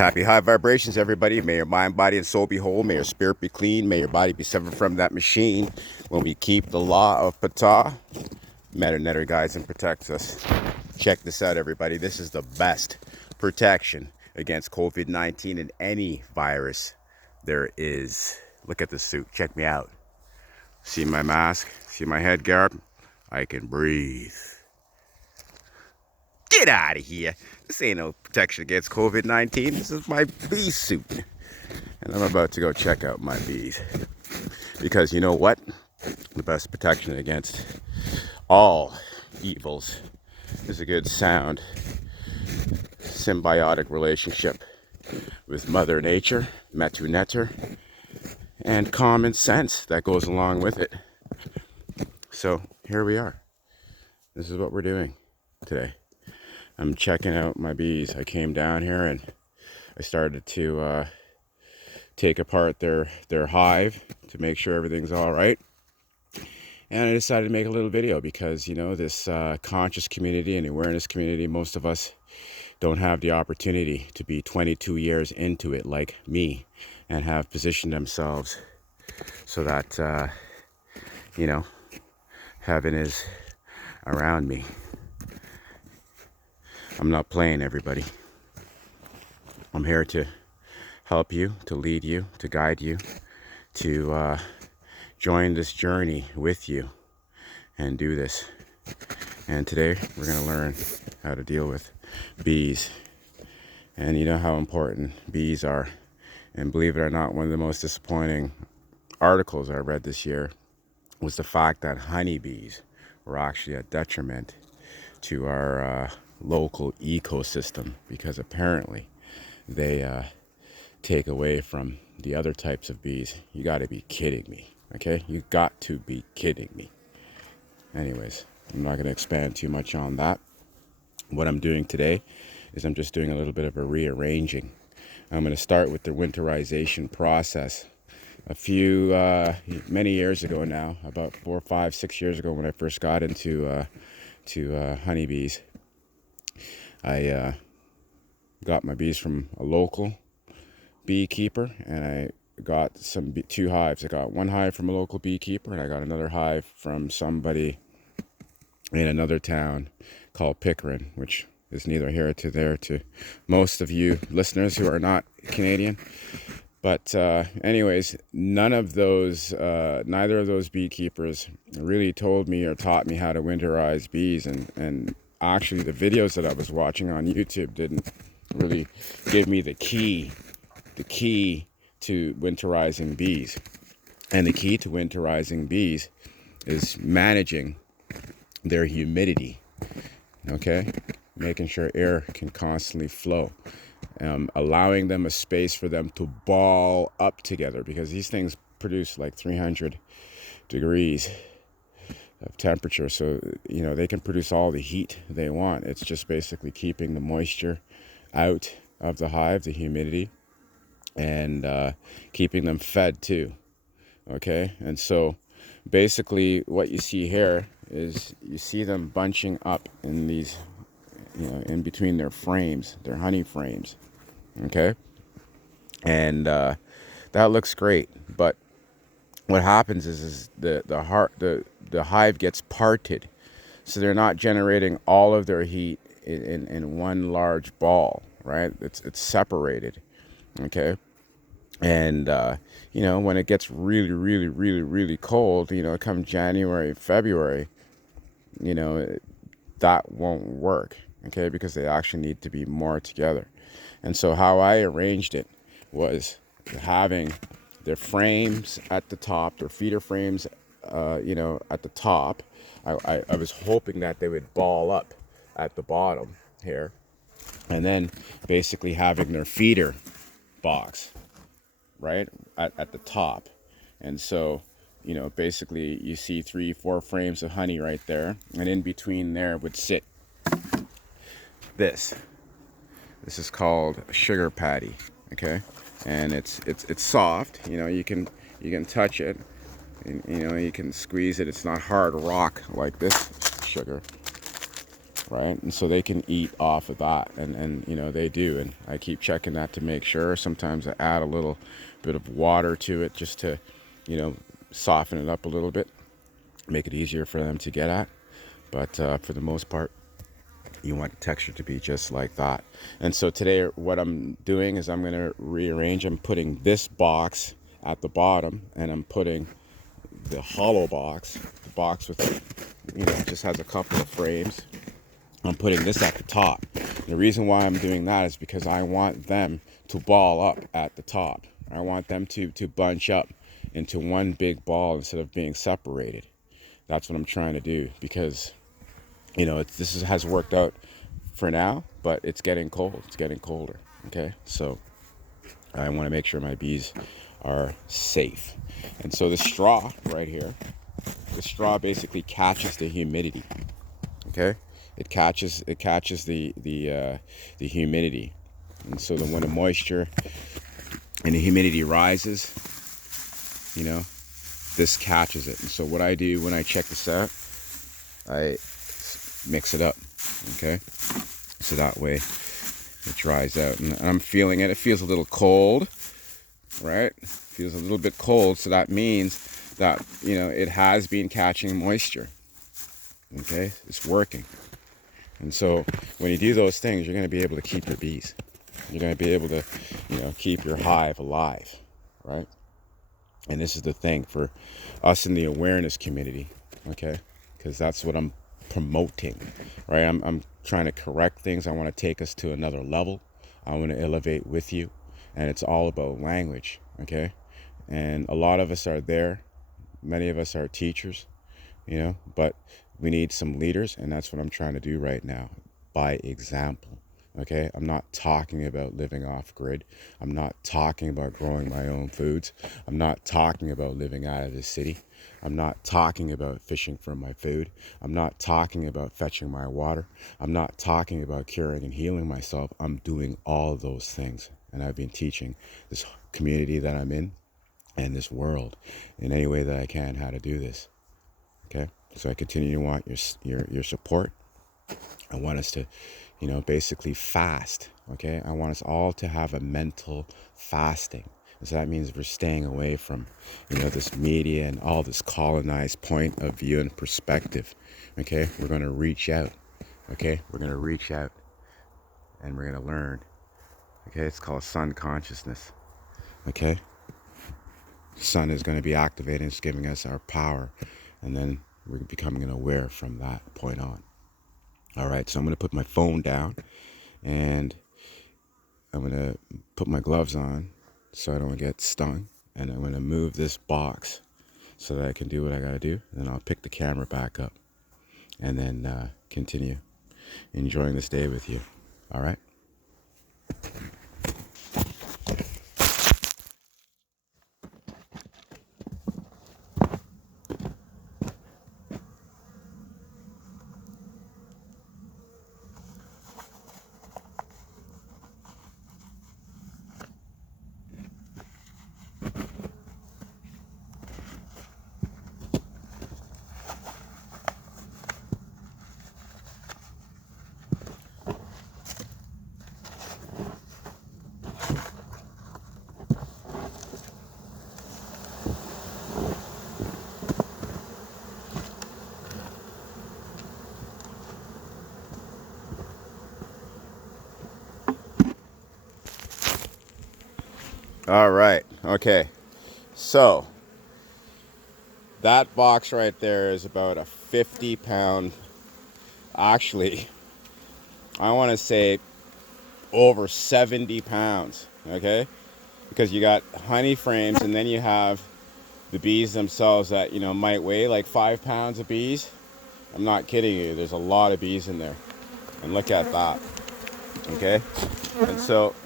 Happy high vibrations, everybody. May your mind, body, and soul be whole. May your spirit be clean. May your body be severed from that machine. When we keep the law of Ptah, Metu Neter guides and protects us. Check this out, everybody. This is the best protection against COVID-19 and any virus there is. Look at this suit. Check me out. See my mask? See my head garb? I can breathe. Get out of here. This ain't no protection against COVID-19. This is my bee suit. And I'm about to go check out my bees. Because you know what? The best protection against all evils is a good sound symbiotic relationship with Mother Nature, Metu Neter, and common sense that goes along with it. So here we are. This is what we're doing today. I'm checking out my bees. I came down here and I started to take apart their hive to make sure everything's all right. And I decided to make a little video because, you know, this conscious community and awareness community, most of us don't have the opportunity to be 22 years into it like me and have positioned themselves so that, you know, heaven is around me. I'm not playing, everybody. I'm here to help you, to lead you, to guide you, to join this journey with you and do this. And today we're going to learn how to deal with bees. And you know how important bees are. And believe it or not, one of the most disappointing articles I read this year was the fact that honeybees were actually a detriment to our local ecosystem, because apparently they take away from the other types of bees. You got to be kidding me, okay? You got to be kidding me. Anyways, I'm not going to expand too much on that. What I'm doing today is I'm just doing a little bit of a rearranging. I'm going to start with the winterization process. Many years ago now, about 4, 5, 6 years ago, when I first got into honeybees, I got my bees from a local beekeeper, and I got two hives. I got one hive from a local beekeeper, and I got another hive from somebody in another town called Pickering, which is neither here to there to most of you listeners who are not Canadian. But anyways, neither of those beekeepers really told me or taught me how to winterize bees, and actually the videos that I was watching on YouTube didn't really give me the key to winterizing bees. And the key to winterizing bees is managing their humidity, okay? Making sure air can constantly flow. Allowing them a space for them to ball up together, because these things produce like 300 degrees of temperature. So, you know, they can produce all the heat they want. It's just basically keeping the moisture out of the hive, the humidity, and keeping them fed too. Okay. And so basically what you see here is you see them bunching up in these, you know, in between their frames, their honey frames. Okay. And that looks great. But what happens is the hive gets parted. So they're not generating all of their heat in one large ball, right? It's separated. Okay. And, you know, when it gets really, really, really, really cold, you know, come January, February, you know, that won't work, okay, because they actually need to be more together. And so how I arranged it was having their frames at the top, their feeder frames, you know, at the top. I was hoping that they would ball up at the bottom here, and then basically having their feeder box right at the top. And so, you know, basically you see 3, 4 frames of honey right there, and in between there would sit this is called a sugar patty, okay? And it's soft, you know, you can touch it, and, you know, you can squeeze it. It's not hard rock like this sugar, right? And so they can eat off of that, and you know, they do, and I keep checking that to make sure. Sometimes I add a little bit of water to it just to, you know, soften it up a little bit, make it easier for them to get at. But for the most part, you want the texture to be just like that. And so today what I'm doing is I'm going to rearrange. I'm putting this box at the bottom, and I'm putting the hollow box, the box with, you know, just has a couple of frames. I'm putting this at the top. The reason why I'm doing that is because I want them to ball up at the top. I want them to bunch up into one big ball instead of being separated. That's what I'm trying to do, because, you know, has worked out for now, but it's getting cold. It's getting colder. Okay, so I want to make sure my bees are safe. And so the straw right here, the straw basically catches the humidity. Okay, it catches the humidity, and so then when the moisture and the humidity rises, you know, this catches it. And so what I do when I check this out, I mix it up. Okay, so that way it dries out, and I'm feeling it. It feels a little cold, right? It feels a little bit cold, so that means that, you know, it has been catching moisture. Okay, it's working. And so when you do those things, you're going to be able to keep your bees. You're going to be able to, you know, keep your hive alive, right? And this is the thing for us in the awareness community, okay? Because that's what I'm promoting, right? I'm trying to correct things. I want to take us to another level. I want to elevate with you. And it's all about language, okay? And a lot of us are there. Many of us are teachers, you know, but we need some leaders, and that's what I'm trying to do right now, by example. Okay, I'm not talking about living off grid. I'm not talking about growing my own foods. I'm not talking about living out of the city. I'm not talking about fishing for my food. I'm not talking about fetching my water. I'm not talking about curing and healing myself. I'm doing all of those things, and I've been teaching this community that I'm in and this world in any way that I can how to do this. Okay, so I continue to want your support. I want us to, you know, basically fast. Okay, I want us all to have a mental fasting. And so that means we're staying away from, you know, this media and all this colonized point of view and perspective. Okay, we're going to reach out. Okay, we're going to reach out, and we're going to learn. Okay, it's called sun consciousness. Okay, sun is going to be activating. It's giving us our power, and then we're becoming aware from that point on. All right, so I'm going to put my phone down, and I'm going to put my gloves on so I don't get stung, and I'm going to move this box so that I can do what I got to do, and then I'll pick the camera back up and then continue enjoying this day with you. All right? All right. Okay. So that box right there is about a 50-pound, actually, I want to say over 70 pounds, okay? Because you got honey frames, and then you have the bees themselves that, you know, might weigh like 5 pounds of bees. I'm not kidding you. There's a lot of bees in there. And look at that, okay? And so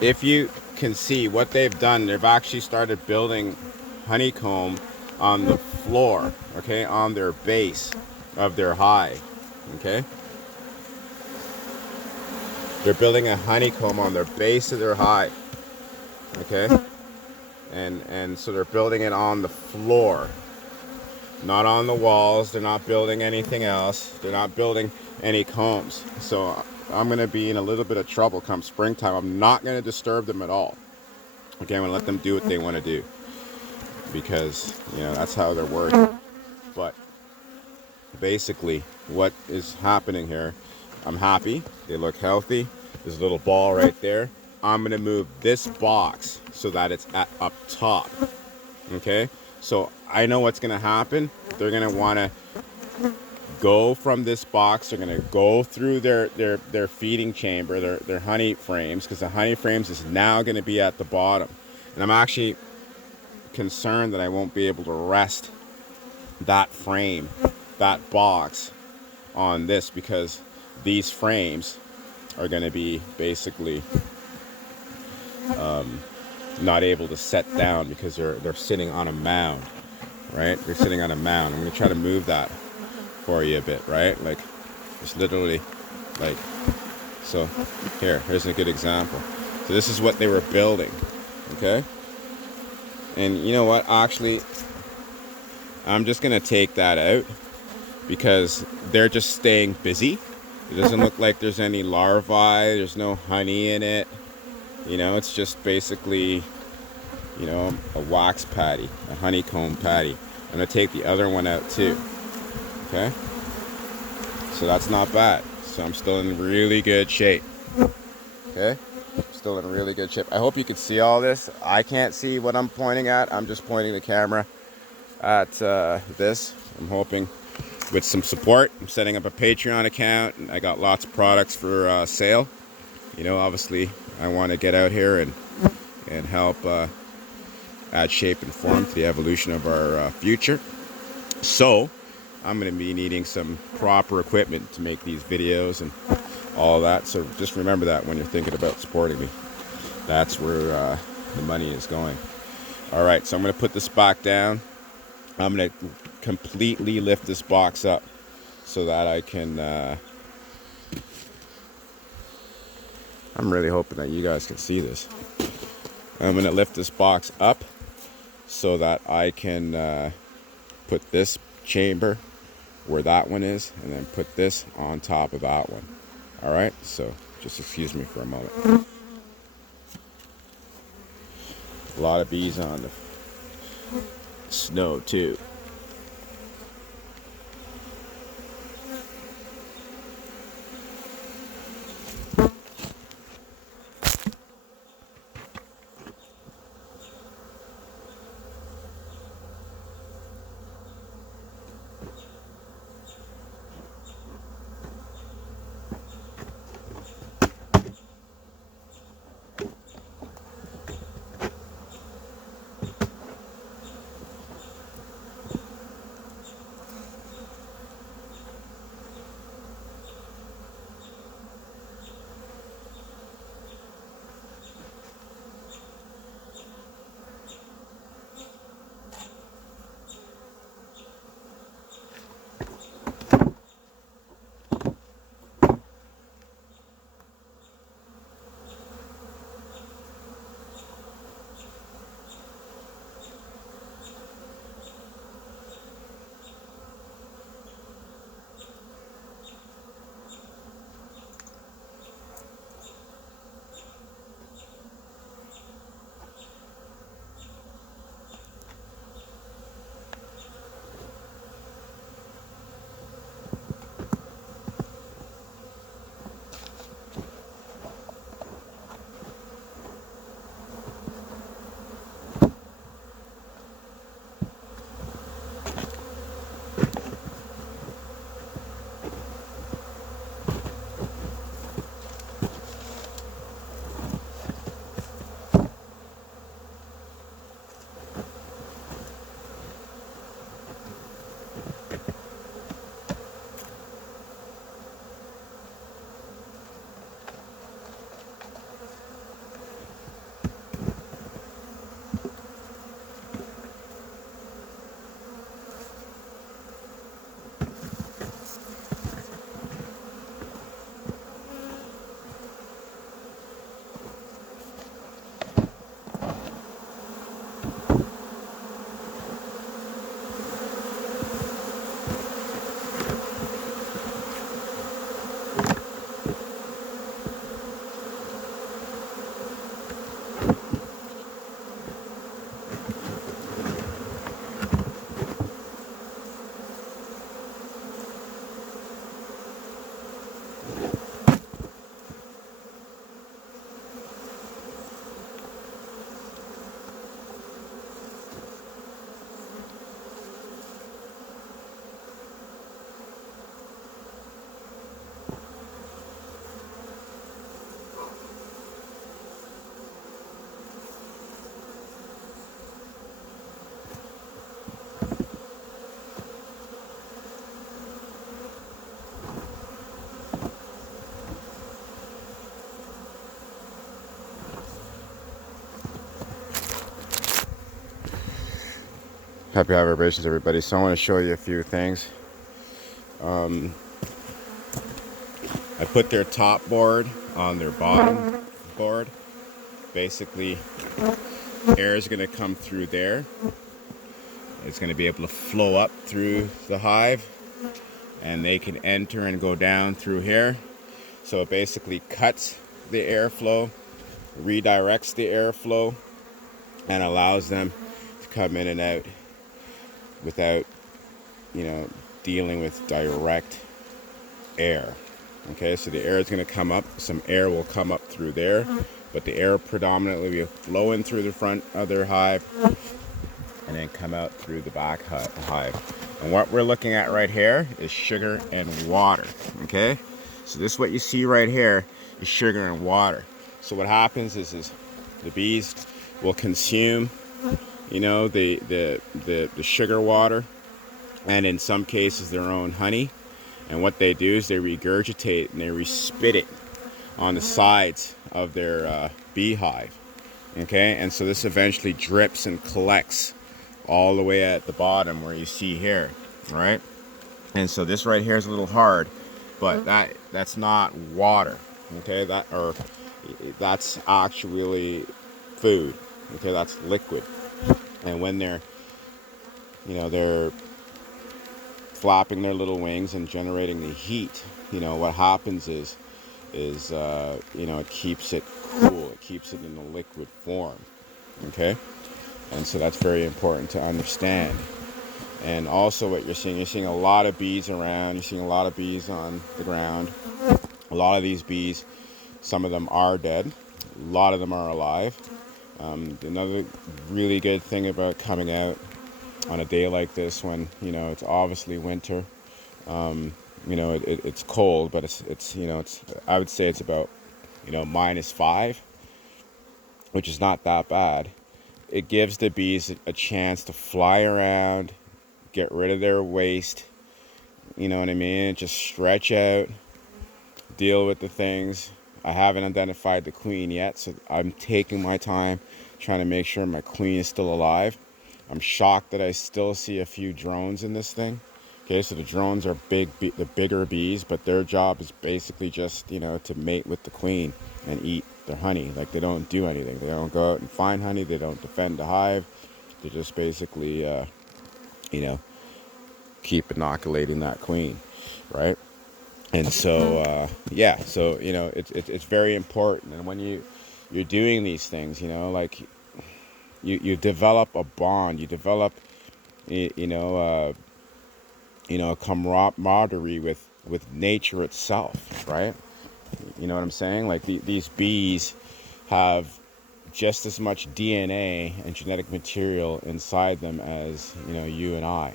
if you can see what they've done, they've actually started building honeycomb on the floor, okay, on their base of their hive, okay? They're building a honeycomb on their base of their hive, okay? And so they're building it on the floor. not on the walls. They're not building anything else. They're not building any combs. So I'm going to be in a little bit of trouble come springtime. I'm not going to disturb them at all. Okay, I'm going to let them do what they want to do, because, you know, that's how they're working. But basically what is happening here, I'm happy. They look healthy. There's a little ball right there. I'm going to move this box so that it's at up top. Okay, so I know what's going to happen. They're going to want to go from this box. They're going to go through their feeding chamber, their honey frames, because the honey frames is now going to be at the bottom. And I'm actually concerned that I won't be able to rest that frame, that box, on this, because these frames are going to be basically not able to set down because they're sitting on a mound, right? They're sitting on a mound. I'm going to try to move that for you a bit, right? Like, it's literally like, so here's a good example. So this is what they were building, okay? And you know what, actually, I'm just going to take that out because they're just staying busy. It doesn't look like there's any larvae. There's no honey in it. You know, it's just basically, you know, a wax patty, a honeycomb patty. I'm going to take the other one out too. Okay? So that's not bad. So I'm still in really good shape. Okay? Still in really good shape. I hope you can see all this. I can't see what I'm pointing at. I'm just pointing the camera at this. I'm hoping with some support. I'm setting up a Patreon account, and I got lots of products for sale. You know, obviously, I want to get out here and help add shape and form to the evolution of our future. So, I'm going to be needing some proper equipment to make these videos and all that. So just remember that when you're thinking about supporting me. That's where the money is going. All right, so I'm going to put this back down. I'm going to completely lift this box up so that I can I'm really hoping that you guys can see this. I'm going to lift this box up so that I can put this chamber where that one is, and then put this on top of that one. All right, so just excuse me for a moment. A lot of bees on the snow too. Happy vibrations, everybody. So I want to show you a few things. I put their top board on their bottom board. Basically, air is going to come through there. It's going to be able to flow up through the hive, and they can enter and go down through here. So it basically cuts the airflow, redirects the airflow, and allows them to come in and out without, dealing with direct air. Okay, so the air is going to come up. Some air will come up through there, but the air predominantly will flow in through the front of their hive and then come out through the back hive. And what we're looking at right here is sugar and water. Okay, so this, what you see right here, is sugar and water. So what happens is the bees will consume, the sugar water, and in some cases their own honey. And what they do is they regurgitate and they respit it on the sides of their beehive. Okay, and so this eventually drips and collects all the way at the bottom where you see here, right? And so this right here is a little hard, but that's not water. Okay, that's actually food. Okay, that's liquid. And when they're flapping their little wings and generating the heat, what happens is it keeps it cool. It keeps it in a liquid form. Okay, and so that's very important to understand. And also, what you're seeing a lot of bees around. You're seeing a lot of bees on the ground. A lot of these bees, some of them are dead. A lot of them are alive. Another really good thing about coming out on a day like this, when it's obviously winter, it's cold, but it's I would say it's about -5, which is not that bad. It gives the bees a chance to fly around, get rid of their waste, you know what I mean, just stretch out, deal with the things. I haven't identified the queen yet, so I'm taking my time trying to make sure my queen is still alive. I'm shocked that I still see a few drones in this thing. Okay, so the drones are the bigger bees, but their job is basically just, to mate with the queen and eat their honey. Like, they don't do anything. They don't go out and find honey. They don't defend the hive. They just basically, keep inoculating that queen, right? And so, it's very important. And when you're doing these things, like, you develop a bond. You develop, a camaraderie with nature itself, right? You know what I'm saying? Like, these bees have just as much DNA and genetic material inside them as you and I.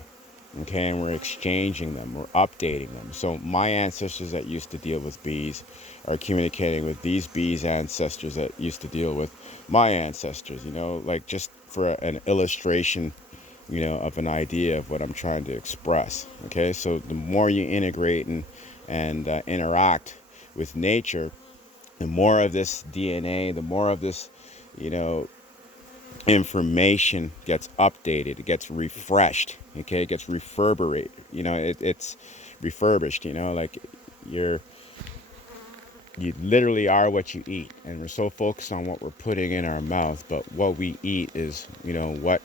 Okay, and we're exchanging them, we're updating them. So my ancestors that used to deal with bees are communicating with these bees' ancestors that used to deal with my ancestors, like, just for an illustration, of an idea of what I'm trying to express. Okay, so the more you integrate and interact with nature, the more of this DNA, the more of this, information gets updated, it gets refreshed. Okay, it gets reverberated. It's refurbished. Like, you literally are what you eat, and we're so focused on what we're putting in our mouth, but what we eat is what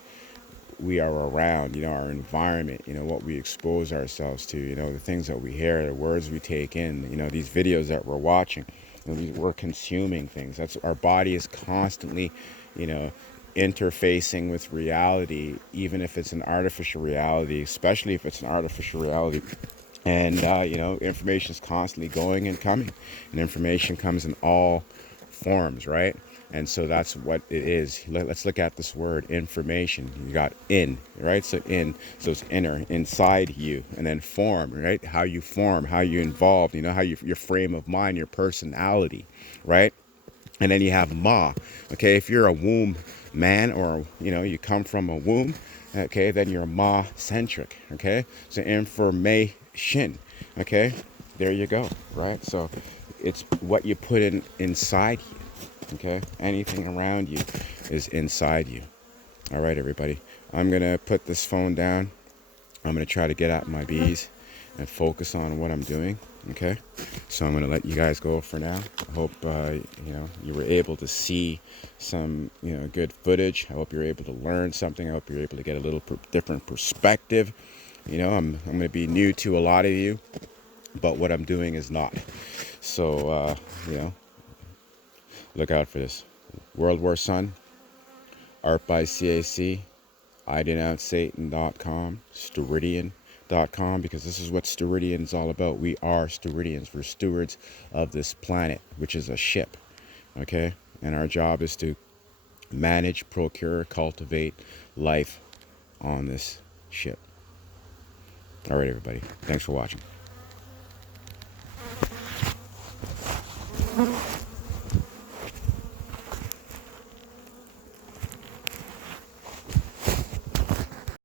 we are around, our environment, what we expose ourselves to, the things that we hear, the words we take in, these videos that we're watching. We're consuming things. That's our body is constantly, you know, interfacing with reality, even if it's an artificial reality, especially if it's an artificial reality. And you know, information is constantly going and coming, and information comes in all forms, right? And so that's what it is. Let's look at this word information. You got in, right? So in, so it's inner, inside you, and then form, right? How you form, how you involve, you know, how you, your frame of mind, your personality, right? And then you have ma. Okay, if you're a womb man, or you know, you come from a womb, okay, then you're ma centric. Okay, so information. Okay, there you go, right? So it's what you put in inside you. Okay, anything around you is inside you. All right, everybody, I'm gonna put this phone down. I'm gonna try to get at my bees and focus on what I'm doing. Okay, so I'm gonna let you guys go for now. I hope you know, you were able to see some, you know, good footage. I hope you're able to learn something. I hope you're able to get a little different perspective. You know, I'm gonna be new to a lot of you, but what I'm doing is not. So you know, look out for this. World War Sun, art by CAC, IDenounceSatan.com, Stewardian.com, because this is what Stewardian is all about. We are Stewardians. We're stewards of this planet, which is a ship, okay? And our job is to manage, procure, cultivate life on this ship. All right, everybody. Thanks for watching.